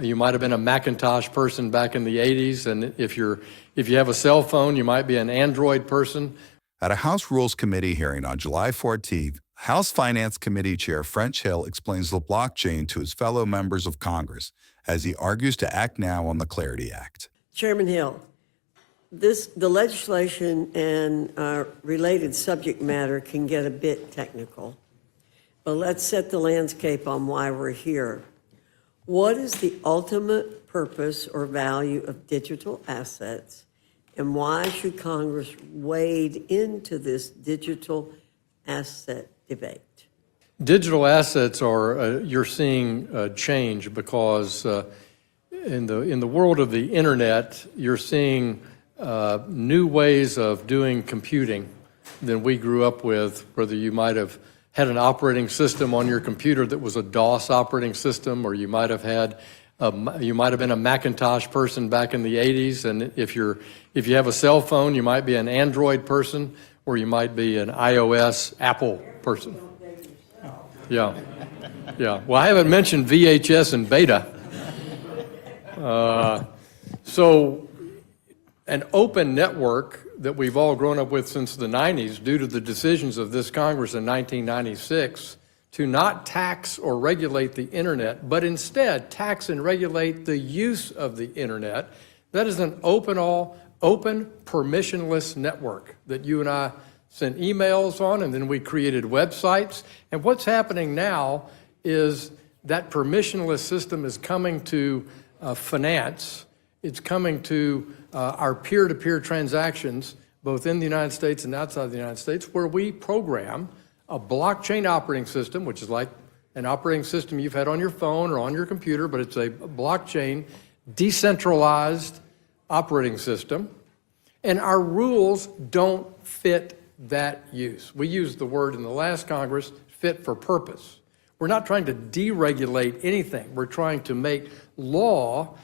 You might have been a Macintosh person back in the 80s, and if you have a cell phone, you might be an Android person. At a House Rules Committee hearing on July 14th, House Finance Committee Chair French Hill explains the blockchain to his fellow members of Congress as he argues to act now on the Clarity Act. Chairman Hill, the legislation and related subject matter can get a bit technical, but let's set the landscape on why we're here. What is the ultimate purpose or value of digital assets, and why should Congress wade into this digital asset debate? Digital assets are, you're seeing change because in the world of the internet, you're seeing new ways of doing computing than we grew up with, whether you might have had an operating system on your computer that was a DOS operating system, or you might have been a Macintosh person back in the 80s, and if you have a cell phone, you might be an Android person, or you might be an iOS Apple person. Yeah. Well, I haven't mentioned VHS and beta. So an open network that we've all grown up with since the 90s due to the decisions of this Congress in 1996 to not tax or regulate the internet, but instead tax and regulate the use of the internet. That is an open, permissionless network that you and I sent emails on, and then we created websites. And what's happening now is that permissionless system is coming to finance. It's coming to our peer-to-peer transactions, both in the United States and outside the United States, where we program a blockchain operating system, which is like an operating system you've had on your phone or on your computer, but it's a blockchain, decentralized operating system. And our rules don't fit that use. We used the word in the last Congress, fit for purpose. We're not trying to deregulate anything. We're trying to make law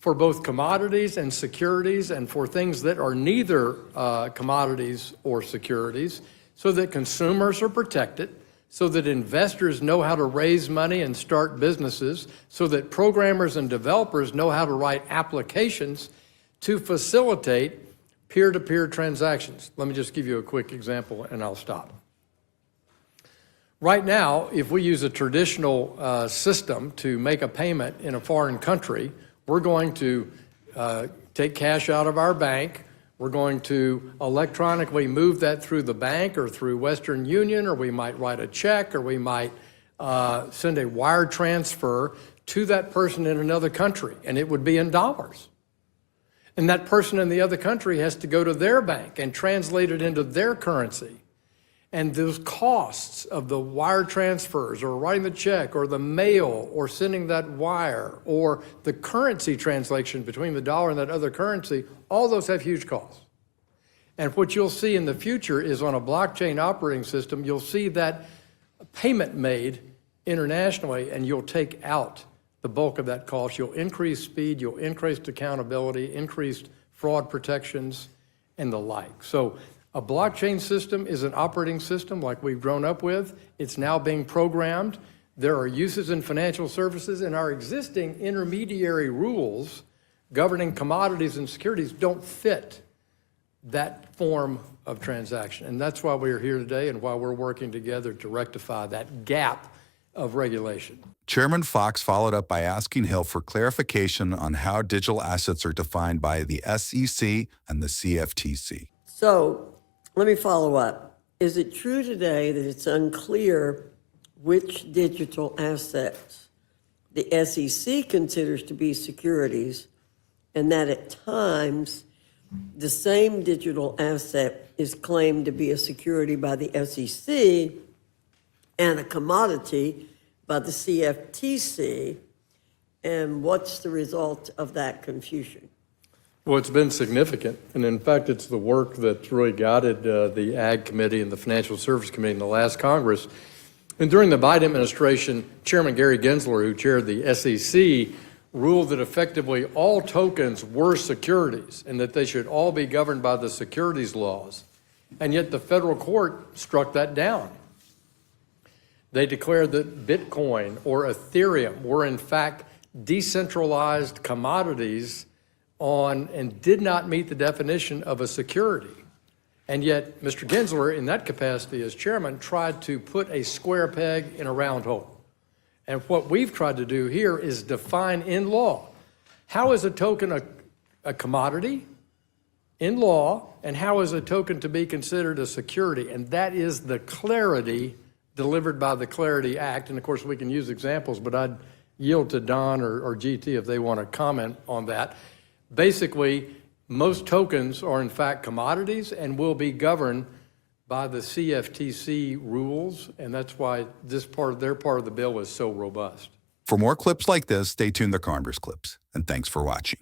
for both commodities and securities, and for things that are neither commodities or securities, so that consumers are protected, so that investors know how to raise money and start businesses, so that programmers and developers know how to write applications to facilitate peer-to-peer transactions. Let me just give you a quick example and I'll stop. Right now, if we use a traditional system to make a payment in a foreign country, we're going to take cash out of our bank. We're going to electronically move that through the bank or through Western Union, or we might write a check, or we might send a wire transfer to that person in another country, and it would be in dollars. And that person in the other country has to go to their bank and translate it into their currency. And those costs of the wire transfers or writing the check or the mail or sending that wire or the currency translation between the dollar and that other currency, all those have huge costs. And what you'll see in the future is on a blockchain operating system, you'll see that payment made internationally, and you'll take out the bulk of that cost. You'll increase speed, you'll increase accountability, increased fraud protections, and the like. So a blockchain system is an operating system like we've grown up with. It's now being programmed. There are uses in financial services, and our existing intermediary rules governing commodities and securities don't fit that form of transaction. And that's why we're here today and why we're working together to rectify that gap of regulation. Chairman Fox followed up by asking Hill for clarification on how digital assets are defined by the SEC and the CFTC. So, let me follow up. Is it true today that it's unclear which digital assets the SEC considers to be securities, and that at times the same digital asset is claimed to be a security by the SEC and a commodity by the CFTC, and what's the result of that confusion? Well, it's been significant, and in fact, it's the work that's really guided the Ag Committee and the Financial Service Committee in the last Congress. And during the Biden administration, Chairman Gary Gensler, who chaired the SEC, ruled that effectively all tokens were securities and that they should all be governed by the securities laws. And yet the federal court struck that down. They declared that Bitcoin or Ethereum were in fact decentralized commodities on and did not meet the definition of a security. And yet, Mr. Gensler, in that capacity as chairman, tried to put a square peg in a round hole. And what we've tried to do here is define in law, how is a token a commodity in law, and how is a token to be considered a security? And that is the clarity delivered by the Clarity Act. And of course, we can use examples, but I'd yield to Don or GT if they want to comment on that. Basically, most tokens are in fact commodities and will be governed by the CFTC rules, and that's why their part of the bill is so robust. For more clips like this, stay tuned to Congress Clips, and thanks for watching.